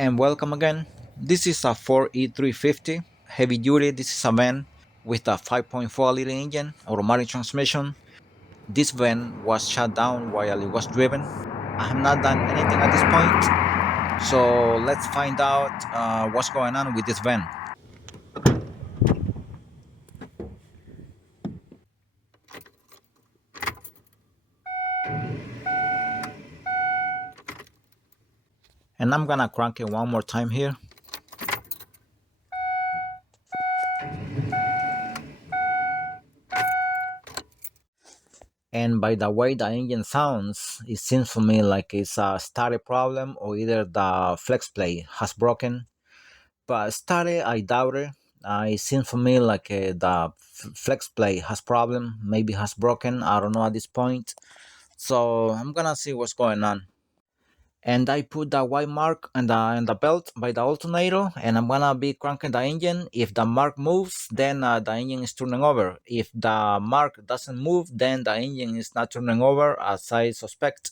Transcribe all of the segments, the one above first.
And welcome again. This is a 4E350 heavy duty. This is a van with a 5.4 liter engine, automatic transmission. This van was shut down while it was driven. I have not done anything at this point, so let's find out what's going on with this van. And I'm gonna crank it one more time here. And by the way the engine sounds, it seems for me like it's a starter problem or either the flex plate has broken. But starter, I doubt it. It seems for me like the flex plate has problem, maybe has broken. I don't know at this point. So I'm gonna see what's going on. And I put the white mark on the belt by the alternator, and I'm gonna be cranking the engine. If the mark moves, then the engine is turning over. If the mark doesn't move, then the engine is not turning over, as I suspect.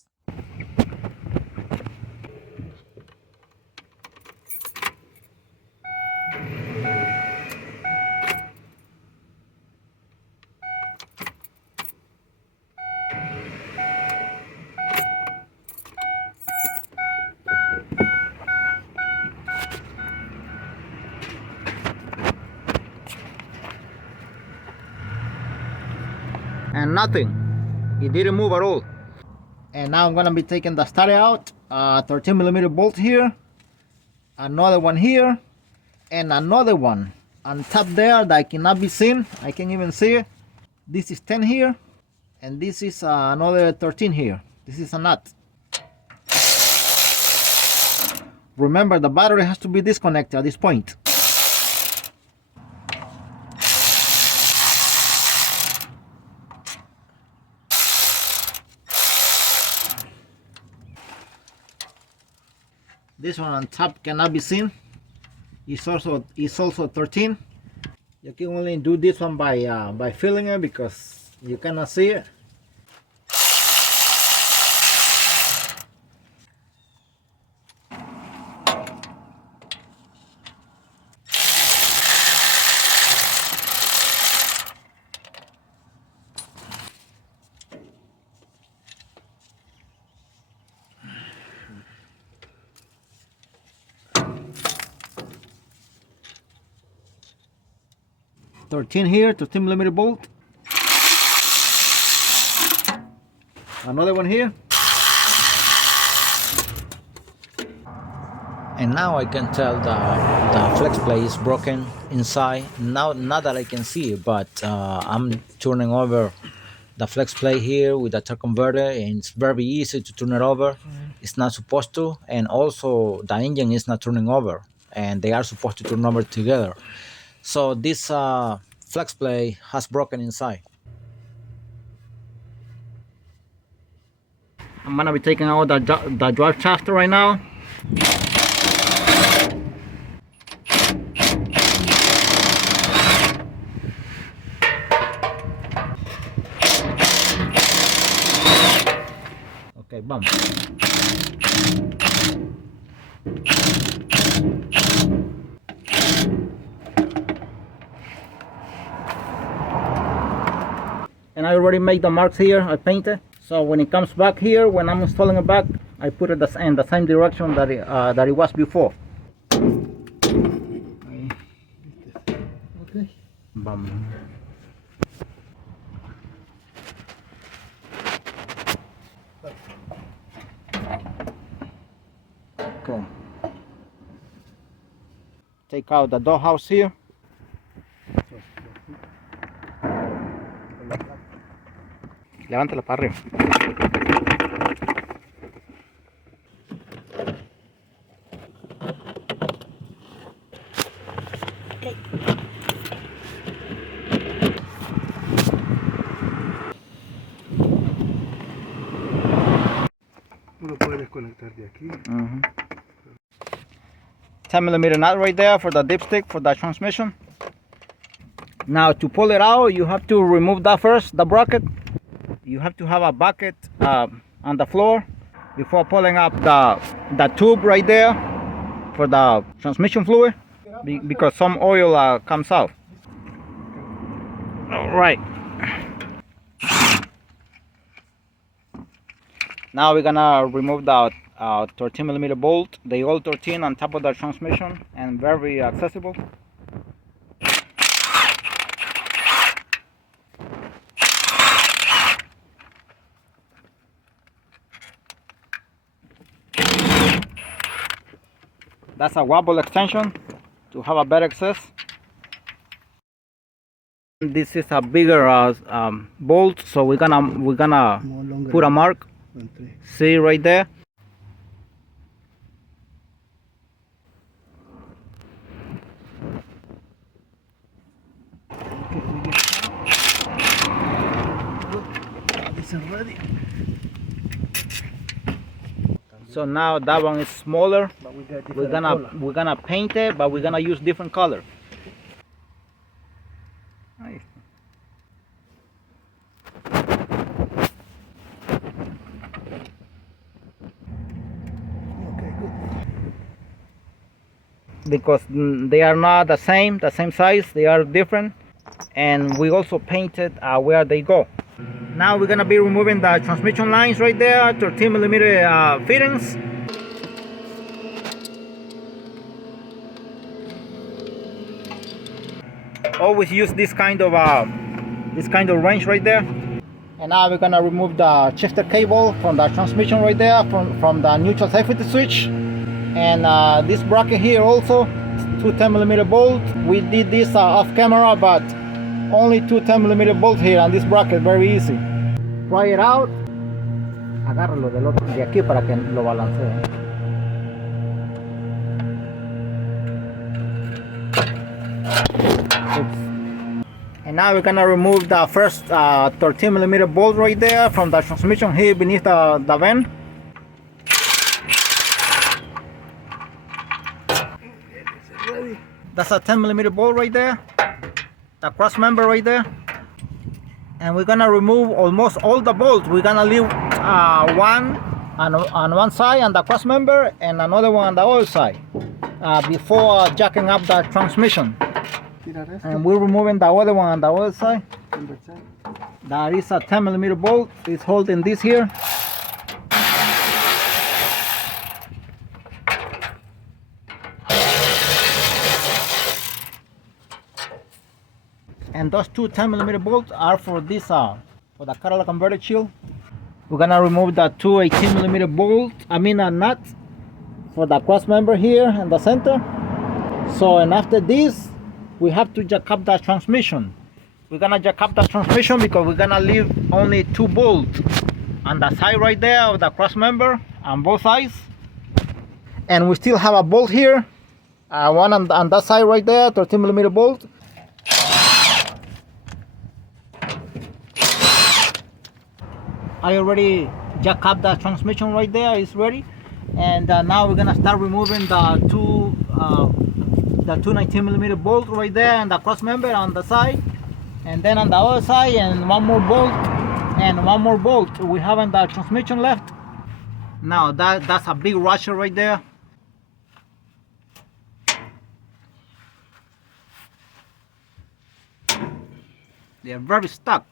And nothing, it didn't move at all. And now I'm gonna be taking the starter out. 13mm bolt here, another one here, and another one on top there that cannot be seen. I can't even see it. This is 10 here, and this is another 13 here. This is a nut. Remember, the battery has to be disconnected at this point. This one on top cannot be seen. It's also 13. You can only do this one by feeling it because you cannot see it. Thirteen here, 13mm bolt. Another one here. And now I can tell the flex plate is broken inside. Now, not that I can see it, but I'm turning over the flex plate here with the torque converter, and it's very easy to turn it over. It's not supposed to, and also the engine is not turning over, and they are supposed to turn over together. So this flex plate has broken inside. I'm gonna be taking out the drive shaft right now. Okay, bump. And I already made the marks here. I painted. So when it comes back here, when I'm installing it back, I put it in the same direction that it was before. Okay. Bum. Okay. Take out the dollhouse here. Levántala para arriba. Okay. Lo puedes desconectar de aquí. 10mm nut right there for the dipstick for the transmission. Now to pull it out, you have to remove that first, the bracket. You have to have a bucket on the floor before pulling up the tube right there for the transmission fluid because some oil comes out. All right. Now we're gonna remove the 13mm bolt, the old 13 on top of the transmission, and very accessible. That's a wobble extension to have a better access. This is a bigger bolt, so we're gonna put a mark. See right there. This is ready. So now that one is smaller. But we got We're gonna paint it, but we're gonna use different color. Nice. Okay, good. Because they are not the same size, they are different, and we also painted where they go. Now we're gonna be removing the transmission lines right there, 13mm fittings. Always use this kind of wrench right there. And now we're gonna remove the shifter cable from the transmission right there, from the neutral safety switch, and this bracket here also, 2 10mm bolts. We did this off camera, but only 2 10mm bolts here on this bracket, very easy. Try it out. Agárralo de aquí para que lo balancee. And now we're gonna remove the first 13mm bolt right there from the transmission here beneath the vent. That's a 10mm bolt right there, the cross member right there. And we're gonna remove almost all the bolts. We're gonna leave one on one side on the cross member and another one on the other side before jacking up the transmission. And we're removing the other one on the other side. That is a 10mm bolt. It's holding this here. And those 2 10mm bolts are for this for the catalytic converter shield. We're gonna remove the 2 18mm bolts, nuts for the cross member here in the center. So, and after this, we have to jack up the transmission. We're gonna jack up the transmission because we're gonna leave only 2 bolts on the side right there of the cross member on both sides. And we still have a bolt here, one on that side right there, 13mm bolt. I already jack up the transmission right there, it's ready. And now we're gonna start removing the two 19mm bolt right there and the cross member on the side, and then on the other side, and one more bolt we have in the transmission left. Now that's a big washer right there. They're very stuck.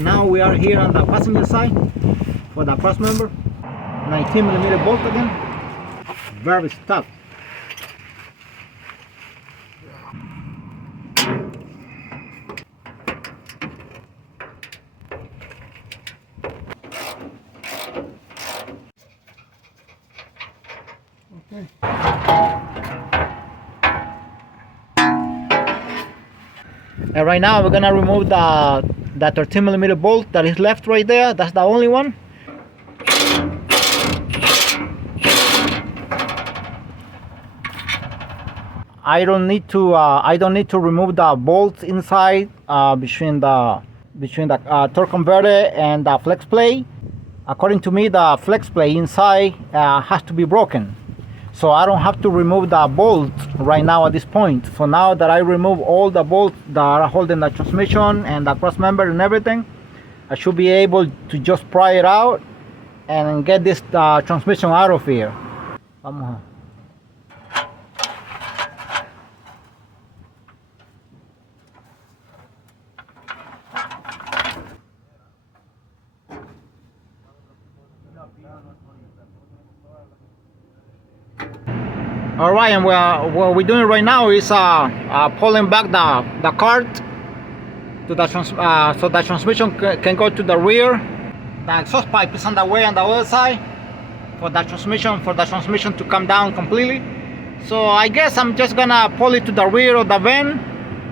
Now we are here on the passenger side for the cross member. 19mm bolt again. Very stuck. Okay. And right now we're gonna remove the 13mm bolt that is left right there. That's the only one. I don't need to remove the bolts inside between the torque converter and the flex plate. According to me, the flex plate inside has to be broken. so I don't have to remove the bolt right now at this point. So now that I remove all the bolts that are holding the transmission and the cross member and everything, I should be able to just pry it out and get this transmission out of here. Vamos. All right, and what we're doing right now is pulling back the cart to the so the transmission can go to the rear. The exhaust pipe is on the way on the other side for the transmission to come down completely. So I guess I'm just gonna pull it to the rear of the van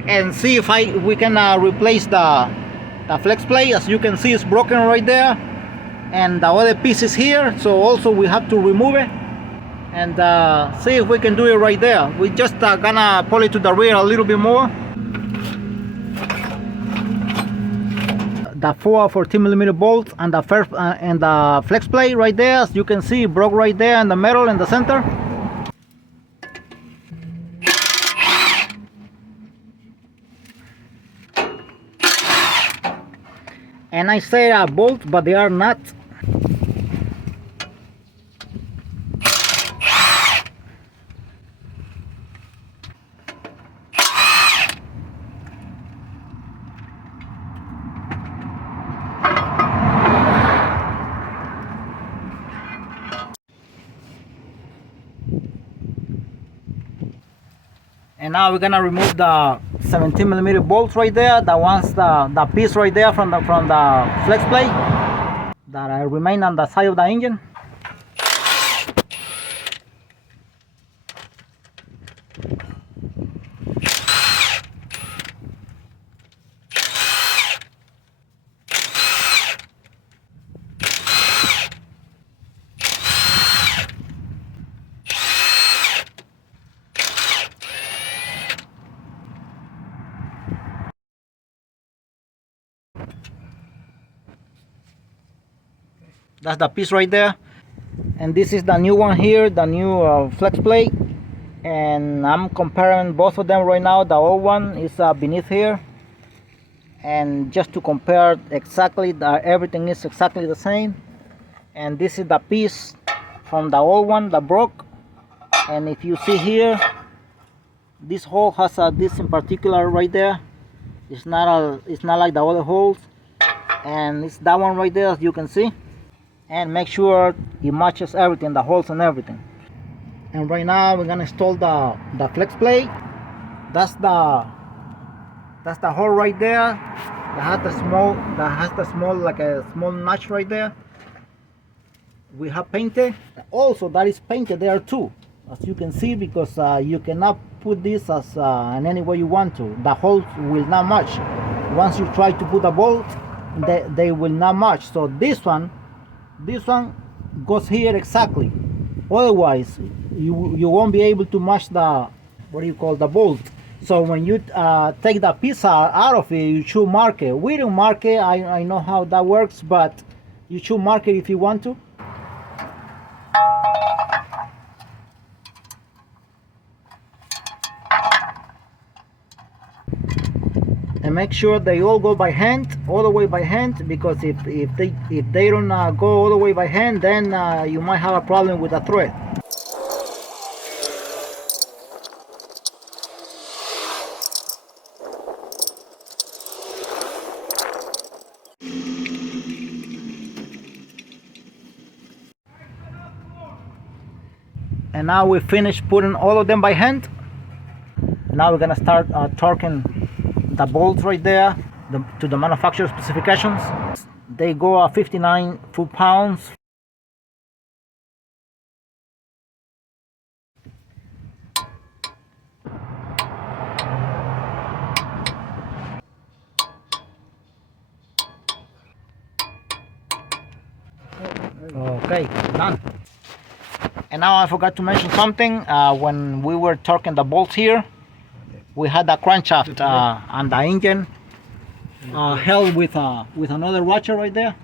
and see if we can replace the flex plate. As you can see, it's broken right there, and the other piece is here, so also we have to remove it and see if we can do it right there. We just gonna pull it to the rear a little bit more. The 14mm bolts and the first and the flex plate right there, as you can see, broke right there in the middle in the center. And I say bolts, but they are not. And now we're gonna remove the 17mm bolts right there. That one's the piece right there from the flex plate that remain on the side of the engine. That's the piece right there, and this is the new one here, the new flex plate, and I'm comparing both of them right now. The old one is beneath here, and just to compare exactly, everything is exactly the same, and this is the piece from the old one that broke. And if you see here, this hole has this in particular right there. It's not like the other holes, and it's that one right there, as you can see. And make sure it matches everything, the holes and everything. And right now we're gonna install the flex plate. That's the hole right there that has the small like a small notch right there. We have painted. Also, that is painted there too, as you can see, because you cannot put this as in any way you want to. The holes will not match. Once you try to put a bolt, they will not match. So this one goes here exactly. Otherwise, you won't be able to match the the bolt. So when you take the piece out of it, you should mark it. We don't mark it. I know how that works, but you should mark it if you want to. And make sure they all go by hand, all the way by hand, because if they don't go all the way by hand, then you might have a problem with the thread. And now we finished putting all of them by hand. Now we're gonna start torquing the bolts right there to the manufacturer specifications. They go 59 foot-pounds. Okay, done. And now I forgot to mention something. When we were torquing the bolts here, we had the crankshaft on the engine held with another ratchet right there.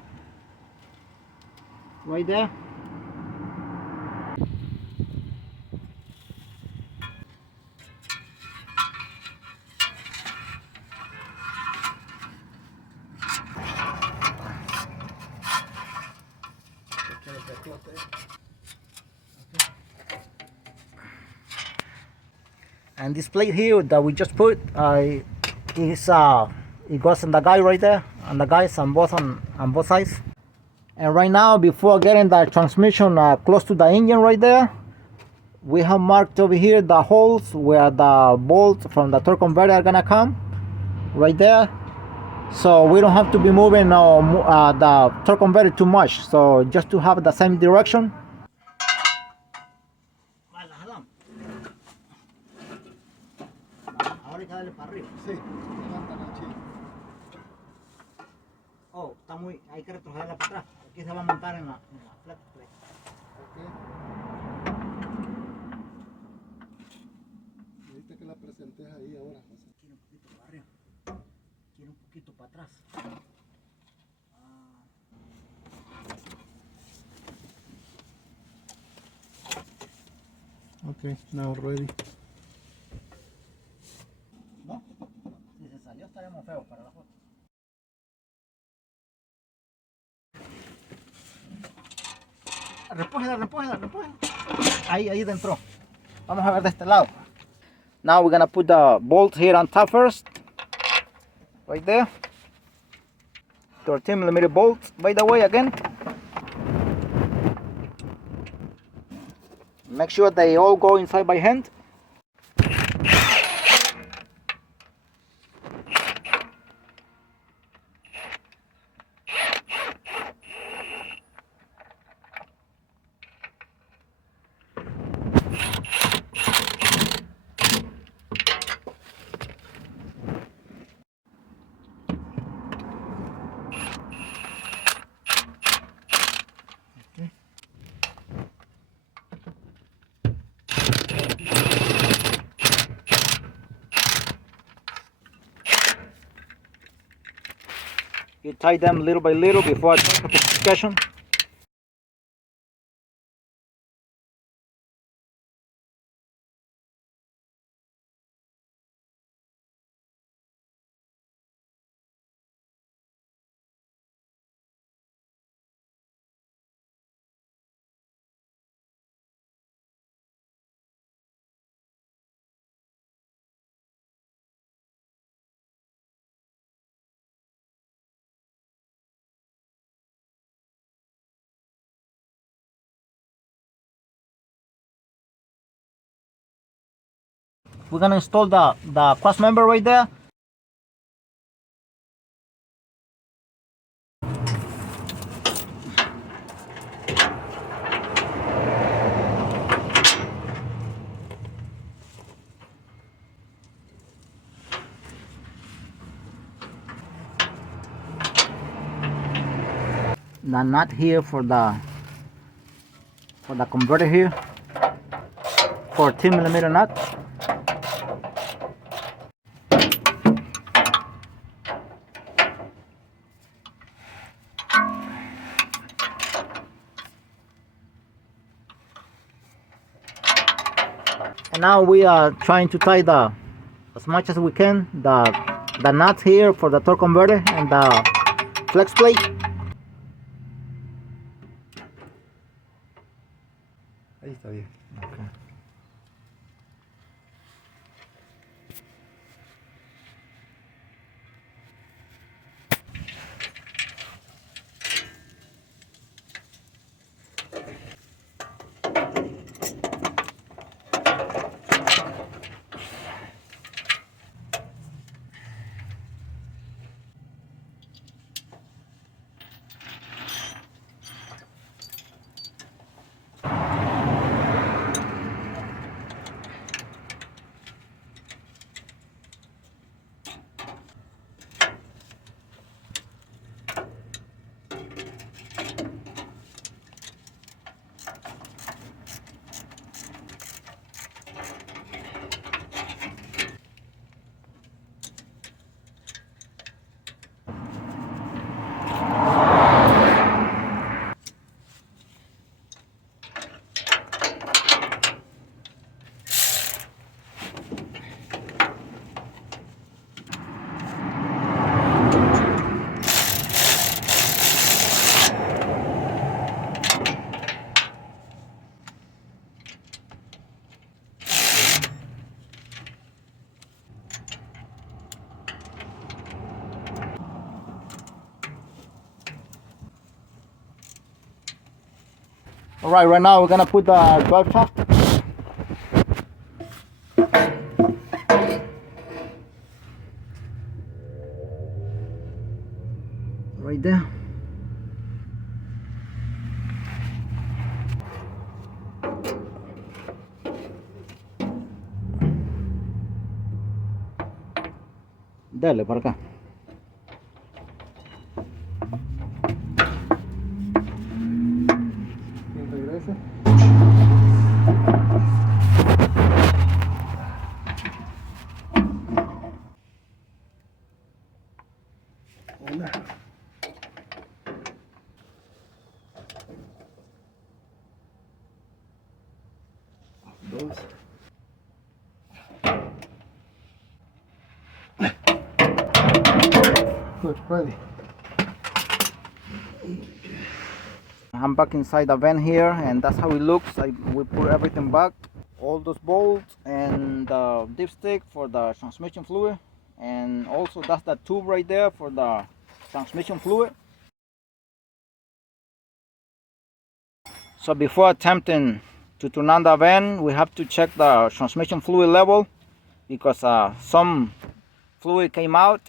And this plate here that we just put, is it goes on the guide right there, on the guides on both sides. And right now, before getting the transmission close to the engine right there, we have marked over here the holes where the bolts from the torque converter are gonna come, right there. So we don't have to be moving the torque converter too much. So just to have the same direction. Ahora hay que darle para arriba. Sí, levántala, chico. Oh, está muy, hay que retrocederla para atrás. Aquí se va a montar en la flat plate. Ok. Necesita que la presentes ahí ahora, José. Quiero un poquito para arriba. Quiero un poquito para atrás. Okay, now ready. ¿No? Si se salió estaríamos feos para la foto. Repógela. Ahí dentro. Vamos a ver de este lado. Now we're gonna put the bolt here on top first. Right there. 13mm bolt, by the way, again. Make sure they all go inside by hand. You tie them little by little before I take the discussion. We're gonna install the cross member right there. The nut here for the converter here, 14mm nut. And now we are trying to tie as much as we can the nuts here for the torque converter and the flex plate. Ahí está bien. Okay. All right now we're gonna put the drive shaft. Right there. Dale para acá. ¿Quién regresa? Una. Dos. Good, ready. I'm back inside the van here, and that's how it looks. We put everything back, all those bolts and the dipstick for the transmission fluid, and also that's the tube right there for the transmission fluid. So before attempting to turn on the van, we have to check the transmission fluid level, because some fluid came out.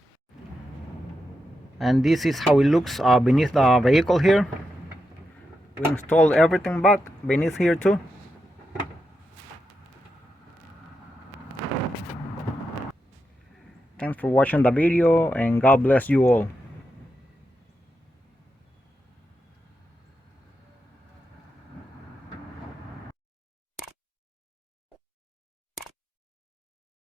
And this is how it looks beneath the vehicle here. We installed everything back beneath here too. Thanks for watching the video, and God bless you all.